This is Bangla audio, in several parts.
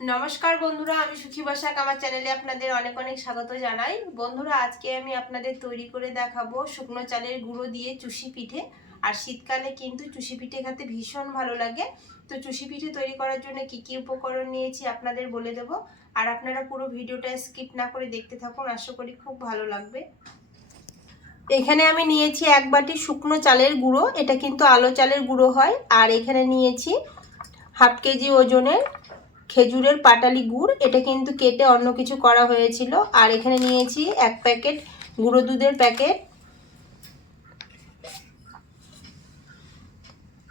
নমস্কার বন্ধুরা, আমি সুখী বসাক আমার চ্যানেলে আপনাদের অনেক অনেক স্বাগত জানাই। বন্ধুরা, আজকে আমি আপনাদের তৈরি করে দেখাবো শুকনো চালের গুঁড়ো দিয়ে চুষি পিঠে। আর শীতকালে কিন্তু চুষি পিঠে খেতে ভীষণ ভালো লাগে। তো চুষি পিঠে তৈরি করার জন্য কি কি উপকরণ নিয়েছি আপনাদের বলে দেব। আর আপনারা পুরো ভিডিওটা স্কিপ না করে দেখতে থাকুন, আশা করি খুব ভালো লাগবে। এখানে আমি নিয়েছি 1 বাটি শুকনো চালের গুঁড়ো, এটা কিন্তু আলো চালের গুঁড়ো হয়। আর এখানে নিয়েছি হাফ কেজি ওজনের খেজুরের পাটালি গুড়, এটা কিন্তু কেটে অন্য কিছু করা হয়েছিল। আর এখানে নিয়েছি 1 প্যাকেট গুঁড়ো দুধের প্যাকেট।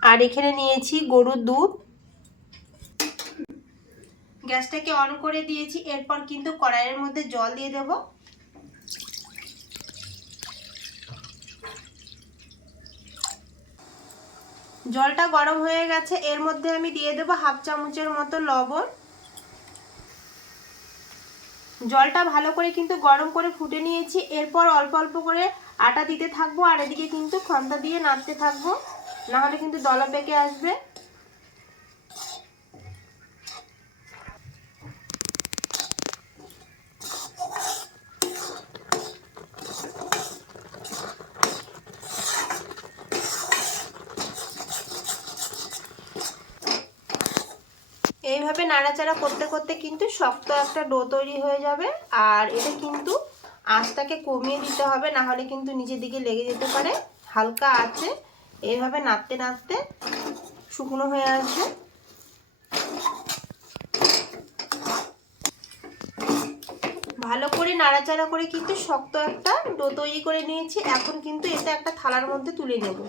আর এখানে নিয়েছি গরুর দুধ। গ্যাসটাকে অন করে দিয়েছি। এরপর কিন্তু কড়াইয়ের মধ্যে জল দিয়ে দেব। জলটা গরম হয়ে গেছে, এর মধ্যে আমি দিয়ে দেব হাফ চামচের মতো লবণ। জলটা ভালো করে কিন্তু গরম করে ফুটে নিয়েছি। এরপর অল্প অল্প করে আটা দিতে থাকবো, আর এদিকে কিন্তু খন্তা দিয়ে নাড়তে থাকবো, না হলে কিন্তু দলা পেকে আসবে। এইভাবে নাড়াচাড়া করতে করতে কিন্তু শক্ত একটা ডো তৈরি হয়ে যাবে। আর এটা কিন্তু আঁচটাকে কমিয়ে দিতে হবে, না হলে কিন্তু নিচের দিকে লেগে যেতে পারে। হালকা আছে এইভাবে নাড়তে নাড়তে শুকনো হয়ে আসবে। ভালো করে নাড়াচাড়া করে কিন্তু শক্ত একটা ডো তৈরি করে নিয়েছি। এখন কিন্তু এটা একটা থালার মধ্যে তুলে নেব।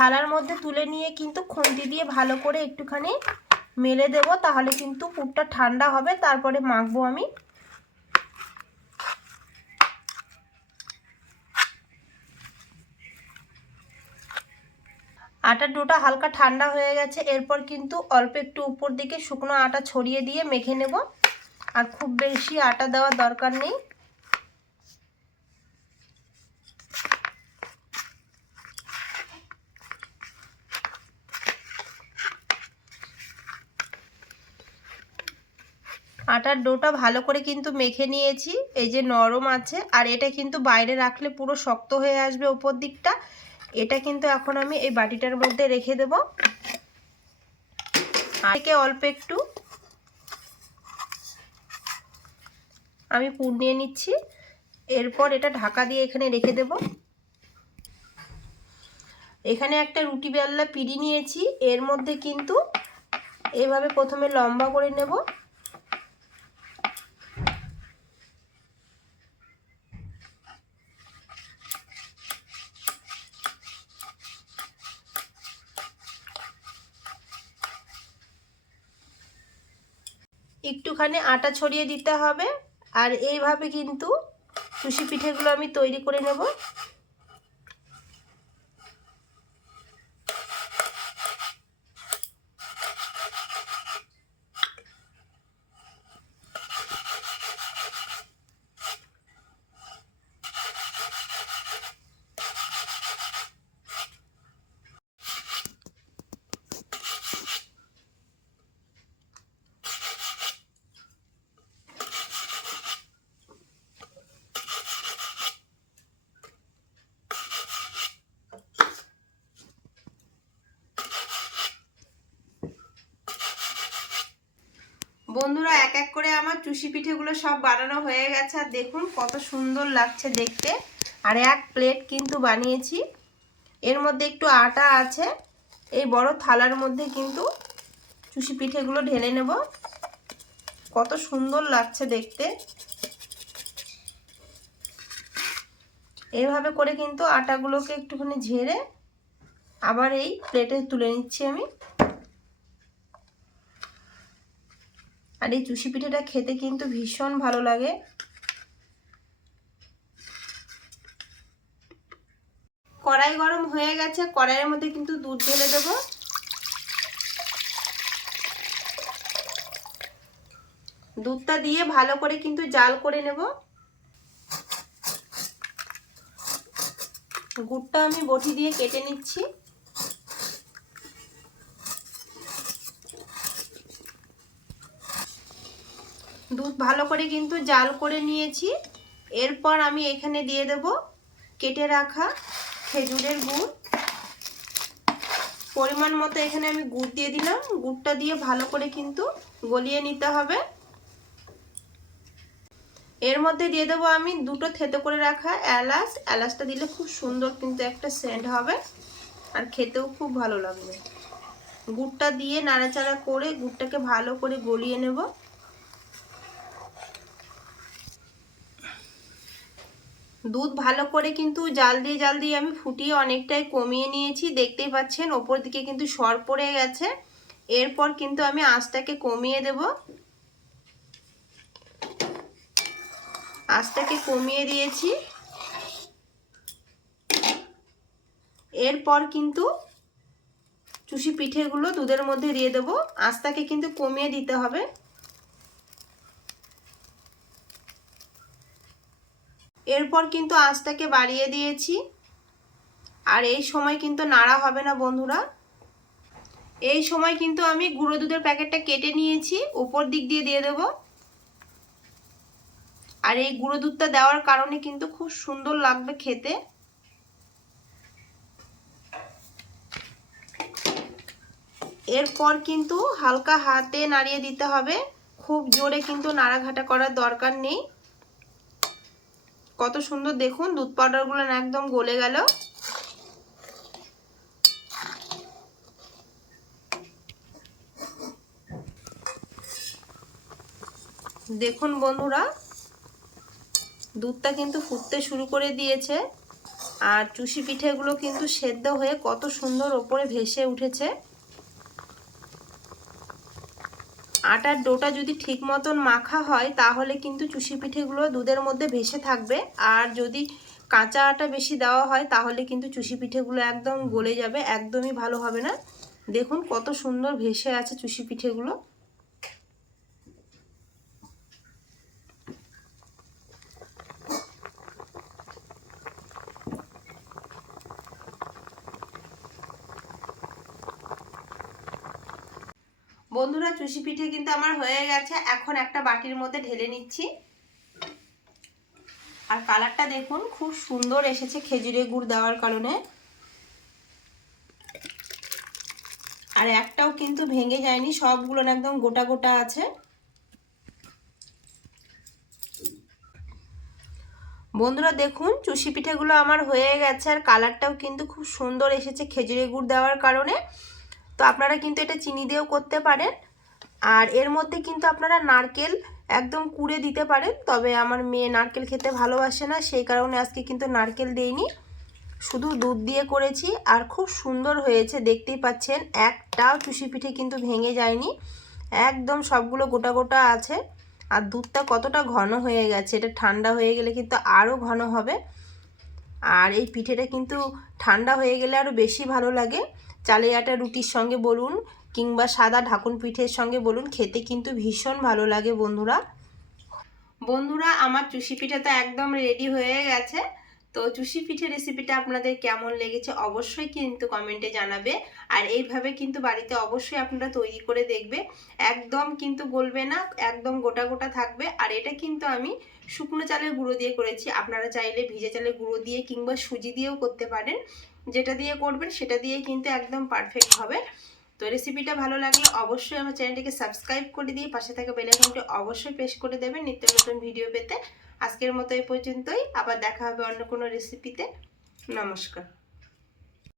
থালার মধ্যে তুলে নিয়ে কিন্তু খুন্তি দিয়ে ভালো করে একটুখানি মেলে দেব, তাহলে কিন্তু পুরটা ঠান্ডা হবে, তারপরে মাখবো আমি। আটার ডোটা হালকা ঠান্ডা হয়ে গেছে। এরপর কিন্তু অল্প একটু উপর দিকে শুকনো আটা ছড়িয়ে দিয়ে মেখে নেব। আর খুব বেশি আটা দেওয়ার দরকার নেই। আটার ডোটা ভালো করে কিন্তু মেখে নিয়েছি, এই যে নরম আছে। আর এটা কিন্তু বাইরে রাখলে পুরো শক্ত হয়ে আসবে উপর দিকটা। এটা কিন্তু এখন আমি এই বাটিটার মধ্যে রেখে দেব। আর অল্প একটু আমি পুর নিয়ে নিচ্ছি। এরপর এটা ঢাকা দিয়ে এখানে রেখে দেব। এখানে একটা রুটি বেলনা পিড়ি নিয়েছি, এর মধ্যে কিন্তু এইভাবে প্রথমে লম্বা করে নেব। একটুখানি আটা ছড়িয়ে দিতে হবে। আর এইভাবে কিন্তু চুষি পিঠেগুলো আমি তৈরি করে নেব। বন্ধুরা, এক এক করে আমার চুষি পিঠেগুলো সব বানানো হয়ে গেছে। আর দেখুন কত সুন্দর লাগছে দেখতে। আর 1 প্লেট কিন্তু বানিয়েছি। এর মধ্যে একটু আটা আছে। এই বড় থালার মধ্যে কিন্তু চুষি পিঠেগুলো ঢেলে নেব। কত সুন্দর লাগছে দেখতে। এইভাবে করে কিন্তু আটাগুলোকে একটুখানি ঝেড়ে আবার এই প্লেটে তুলে নিচ্ছি আমি। আর এই চুষি পিঠেটা খেতে কিন্তু ভীষণ ভালো লাগে। কড়াই গরম হয়ে গেছে, কড়াইয়ের মধ্যে কিন্তু দুধ ঢেলে দেবো। দুধটা দিয়ে ভালো করে কিন্তু জাল করে নেব। গুড়টা আমি বটি দিয়ে কেটে নিচ্ছি। দুধ ভালো করে কিন্তু জাল করে নিয়েছি। এরপর আমি এখানে দিয়ে দেব কেটে রাখা খেজুরের গুড়। পরিমাণ মতো এখানে আমি গুড় দিয়ে দিলাম। গুড়টা দিয়ে ভালো করে কিন্তু গলিয়ে নিতে হবে। এর মধ্যে দিয়ে দেবো আমি দুটো থেতো করে রাখা এলাচ। এলাচটা দিলে খুব সুন্দর কিন্তু একটা সেন্ট হবে আর খেতেও খুব ভালো লাগবে। গুড়টা দিয়ে নাড়াচাড়া করে গুড়টাকে ভালো করে গলিয়ে নেব। দুধ ভালো করে কিন্তু জাল দিয়ে আমি ফুটিয়ে অনেকটাই কমিয়ে নিয়েছি। দেখতেই পাচ্ছেন ওপর দিকে কিন্তু সর পড়ে গেছে। এরপর কিন্তু আমি আঁচটাকে কমিয়ে দেব। আঁচটাকে কমিয়ে দিয়েছি। এরপর কিন্তু চুষি পিঠেগুলো দুধের মধ্যে দিয়ে দেব। আঁচটাকে কিন্তু কমিয়ে দিতে হবে। এরপর কিন্তু আঁচটাকে বাড়িয়ে দিয়েছি। আর এই সময় কিন্তু নাড়া হবে না বন্ধুরা। এই সময় কিন্তু আমি গুঁড়ো দুধের প্যাকেটটা কেটে নিয়েছি, উপর দিক দিয়ে দিয়ে দেব। আর এই গুঁড়ো দুধটা দেওয়ার কারণে কিন্তু খুব সুন্দর লাগবে খেতে। এরপর কিন্তু হালকা হাতে নাড়িয়ে দিতে হবে, খুব জোরে কিন্তু নাড়াঘাটা করার দরকার নেই। কত সুন্দর দেখুন দুধ পাউডারগুলো একদম গলে গেল। দেখুন বন্ধুরা দুধটা কিন্তু ফুটতে শুরু করে দিয়েছে আর চুষি পিঠেগুলো কিন্তু সেদ্ধ হয়ে কত সুন্দর ওপরে ভেসে উঠেছে। আটার ডোটা যদি ঠিক মতন মাখা হয় তাহলে কিন্তু চুষি পিঠেগুলো দুধের মধ্যে ভেসে থাকবে। আর যদি কাঁচা আটা বেশি দেওয়া হয় তাহলে কিন্তু চুষি পিঠেগুলো একদম গলে যাবে, একদমই ভালো হবে না। দেখুন কত সুন্দর ভেসে আছে চুষি পিঠেগুলো। বন্ধুরা চুষি পিঠে কিন্তু আমার হয়ে গেছে। এখন একটা বাটির মধ্যে ঢেলে নিচ্ছি। আর কালারটা দেখুন খুব সুন্দর এসেছে খেজুরের গুড় দেওয়ার কারণে। আর একটাও কিন্তু ভেঙে যায়নি, সবগুলো একদম গোটা গোটা আছে। বন্ধুরা দেখুন চুষি পিঠেগুলো আমার হয়ে গেছে আর কালারটাও কিন্তু খুব সুন্দর এসেছে খেজুরের গুড় দেওয়ার কারণে। তো আপনারা কিন্তু এটা চিনি দিয়েও করতে পারেন। আর এর মধ্যে কিন্তু আপনারা নারকেল একদম কুড়ে দিতে পারেন, তবে আমার মেয়ে নারকেল খেতে ভালোবাসে না, সেই কারণে আজকে কিন্তু নারকেল দেইনি, শুধু দুধ দিয়ে করেছি। আর খুব সুন্দর হয়েছে, দেখতেই পাচ্ছেন একটাও চুষি পিঠে কিন্তু ভেঙে যায়নি, একদম সবগুলো গোটা গোটা আছে। আর দুধটা কতটা ঘন হয়ে গেছে, এটা ঠান্ডা হয়ে গেলে কিন্তু আরও ঘন হবে। আর এই পিঠেটা কিন্তু ঠান্ডা হয়ে গেলে আরও বেশি ভালো লাগে। চালের আটা রুটির সঙ্গে বলুন কিংবা সাদা ঢাকুন পিঠের সঙ্গে বলুন, খেতে কিন্তু ভীষণ ভালো লাগে বন্ধুরা আমার চুষি পিঠে তো একদম রেডি হয়ে গেছে। তো চুষি পিঠে রেসিপিটা আপনাদের কেমন লেগেছে অবশ্যই কিন্তু কমেন্টে জানাবে। আর এইভাবে কিন্তু বাড়িতে অবশ্যই আপনারা তৈরি করে দেখবে, একদম কিন্তু গলবে না, একদম গোটা গোটা থাকবে। আর এটা কিন্তু আমি শুকনো চালের গুঁড়ো দিয়ে করেছি, আপনারা চাইলে ভিজে চালের গুঁড়ো দিয়ে কিংবা সুজি দিয়েও করতে পারেন। যেটা দিয়ে করবেন সেটা দিয়ে কিন্তু একদম পারফেক্ট হবে। তো রেসিপিটা ভালো লাগলে অবশ্যই আমার চ্যানেলটিকে সাবস্ক্রাইব করে দিয়ে পাশে থাকা বেল আইকনটি অবশ্যই প্রেস করে দেবেন নিত্য নতুন ভিডিও পেতে। আজকের মতো এই পর্যন্তই, আবার দেখা হবে অন্য কোনো রেসিপিতে। নমস্কার।